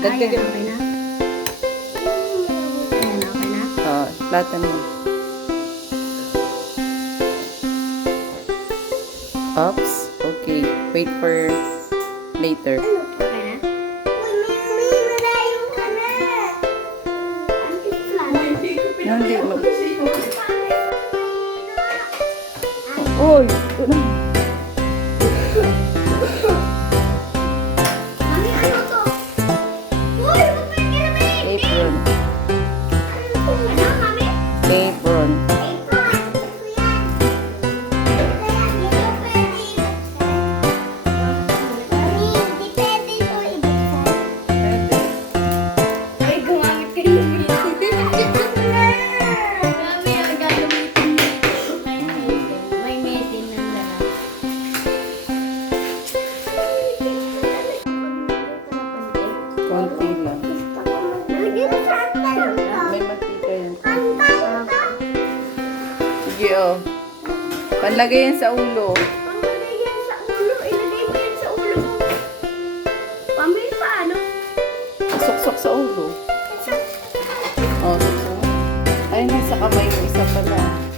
Dagdagan. Okay na. Ayan, okay na. Latan mo. Oops. Okay. Wait for later. Okay na. Hindi mo. Oy! Mami, ano to? Uy, huwag mo yung kinabig! Apron. Ano, mami? Apron. Ay, gumamit kayo ng Mami, ang gagamitin dito. May metin ng lahat. Konti lang. May mantika yan. Sige, oh. Panlagay yan sa ulo. Ilagay yan sa ulo. Ilagay mo yan sa ulo mo. Mami, paano? Suksok sa ulo. Oh, suksok. Ay, nasa kamay mo. Isa pala.